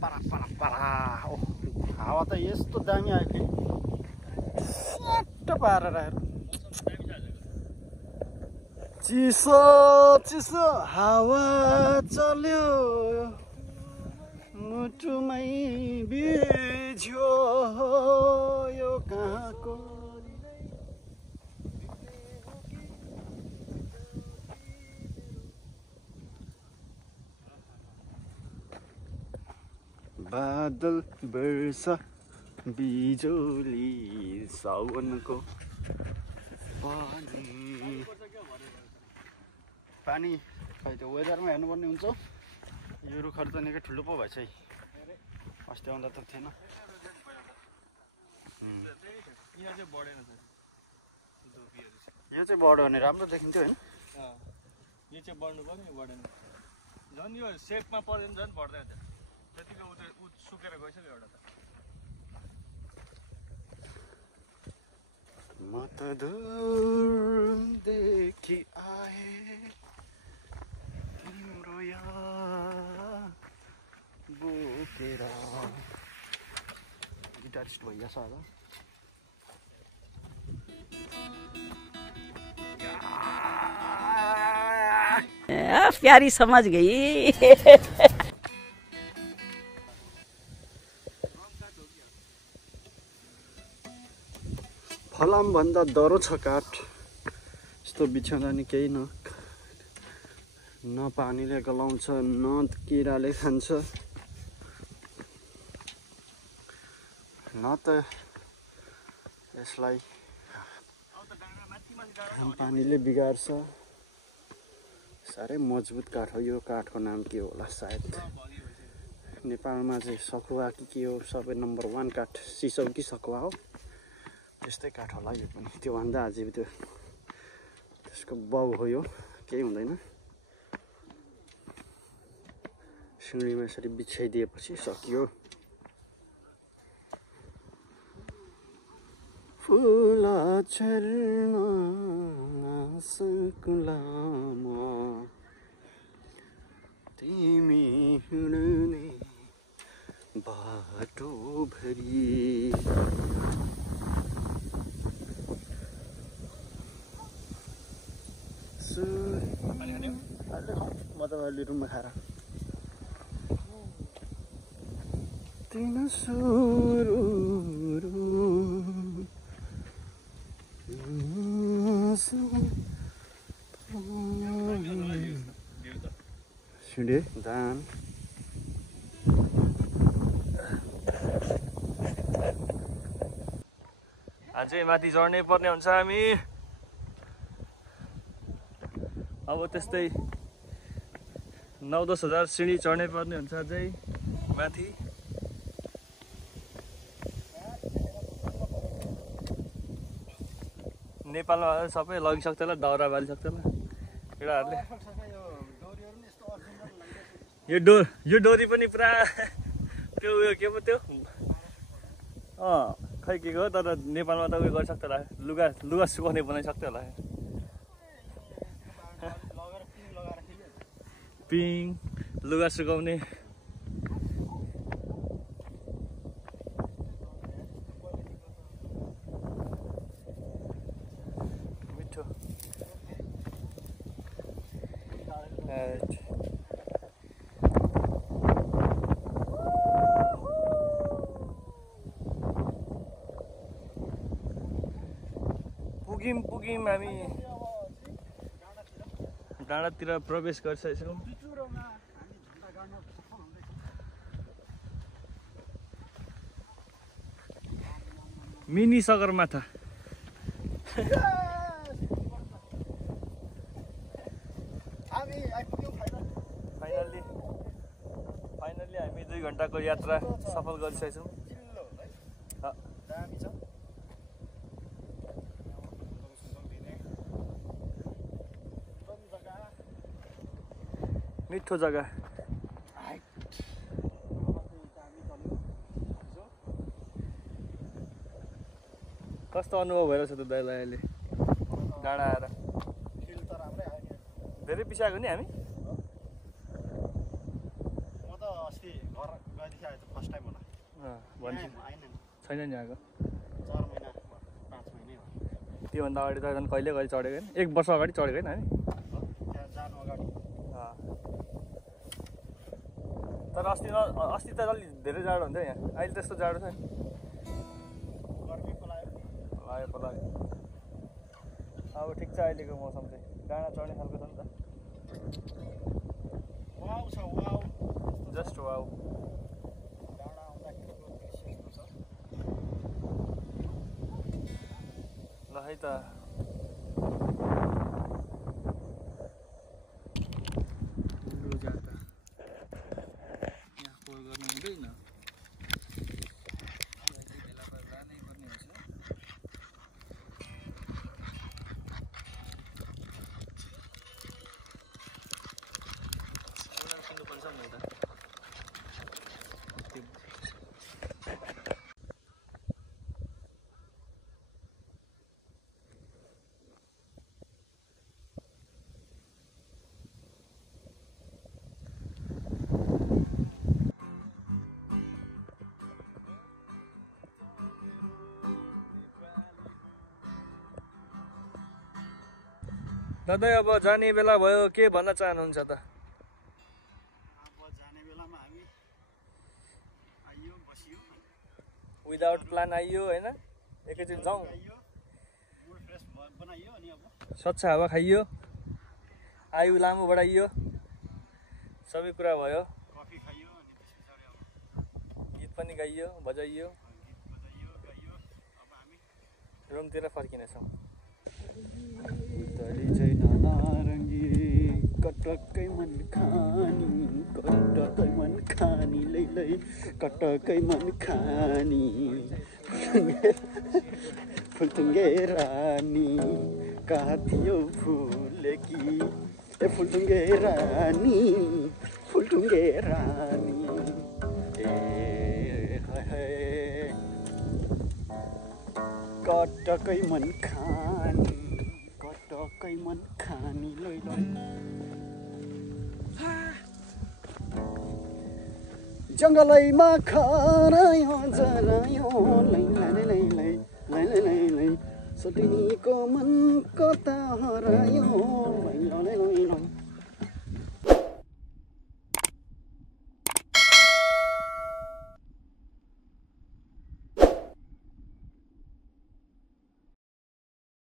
पारा पारा पारा ओ हावा त यस्तो दामी आयो फेरि सट्ट पारेर आएर चिसो चिसो हावा चल्यो मुटुमै बिझ्यो यो कहाँको बादल वर्षा बिजुली साउनको पानी खै त्यो वेदरमा हेर्नुपर्ने हुन्छ यो रुखहरू त निकै ठुलो पो भएछ है अस्ति आउँदा त थिएन यो चाहिँ बढ्यो भने राम्रो देखिन्थ्यो होइन यो चाहिँ बढ्नु पर्यो नि बढेन झन् यो सेपमा पर्दैन झन् बढ्दैन त्यतिको उ सुकेर गइसक्यो एउटा त म त दूरदेखि आए तिम्रो याद बोकेर गिटारिस्ट भइया छ होला प्यारी समझ गई फलाम भन्दा डह्रो छ काठ यस्तो बिछ्याउँदा नि केही न पानीले गलाउँछ न किराले खान्छ न त यसलाई पानीले बिगार्छ साह्रै मजबुत काठ हो यो काठको नाम के होला सायद नेपालमा चाहिँ सखुवा कि के हो सबै नम्बर 1 काठ सिसौ कि सखुवा हो त्यस्तै काठ होला यो पनि त्योभन्दा अझै त्यो त्यसको बाउ हो यो केही हुँदैन सिँढीमा यसरी बिछाइदिएपछि सकियो फुल झर्न सकुलामा तिमी हिँड्ने बाटो भरि म त अहिले रुममा खाएर तिन सुरु सिँढे धान अझै माथि चढ्नै पर्ने हुन्छ हामी अब त्यस्तै 9-10 हजार सिँढी चढ्नै पर्ने हुन्छ अझै माथि नेपालमा सबै लगिसक्छ होला दाउरा बालिसक्छ होला केटाहरूले यो डोरी पनि पुरा त्यो उयो के पो त्यो खै के हो तर नेपालमा त उयो गरिसक्छ होला लुगा सुकाउने बनाइसक्छ होला पिङ लुगा सुकाउने मिठो पुग्यौँ हामी डाँडातिर प्रवेश गरिसकेछौँ मिनी सगरमाथा फाइनल्ली हामी 2 घण्टाको यात्रा सफल गरिसकेछौँ मिठो जग्गा कस्तो अनुभव भइरहेछ त दाइलाई अहिले डाँडा आएर धेरै पिछाएको नि हामी म त अस्ति घर गएदेखि आयो त फर्स्ट टाइम होला भन्छ आएन नि छैन नि आएको 4 महिना 5 महिनै भयो त्योभन्दा अगाडि त झन् कहिले कहिले चढेको होइन 1 वर्ष अगाडि चढेको होइन हामी त्यहाँ जानु अगाडि तर अस्ति त अलि धेरै जाडो हुन्थ्यो यहाँ अहिले त्यस्तो जाडो छ नि गर्मी पलायो अब ठिक छ अहिलेको मौसम चाहिँ डाँडा चढ्ने खालको छ नि त वाउ छ वाउ जस्ट वाउ डाँडा आउँदाखेरिको दृश्य यस्तो छ ल है त दादा अब जाने बेला भयो के भन्न चाहनुहुन्छ त अब जाने बेलामा हामी आइयो बसियो विदाउट प्लान आइयो होइन एकैचोटि जाउँ आइयो मुड फ्रेस बनाइयो अनि अब स्वच्छ हावा खाइयो आयु लामो बढाइयो सबै कुरा भयो कफी खाइयो अनि त्यसपछि अब गीत पनि गाइयो बजाइयो गीत बजाइयो गाइयो अब हामी रुमतिर फर्किनेछौँ उतरी छैन नारङ्गी कटक्कै मन खानी लै कटक्कै मन खानी फुलथुङ्गे रानी कहाँ थियो फुलेकी ए फुलथुङ्गे रानी ए कटक्कै मन खानी लै जङ्गलैमा खरायो जरायो लै सटिनीको मन कता हरायो लै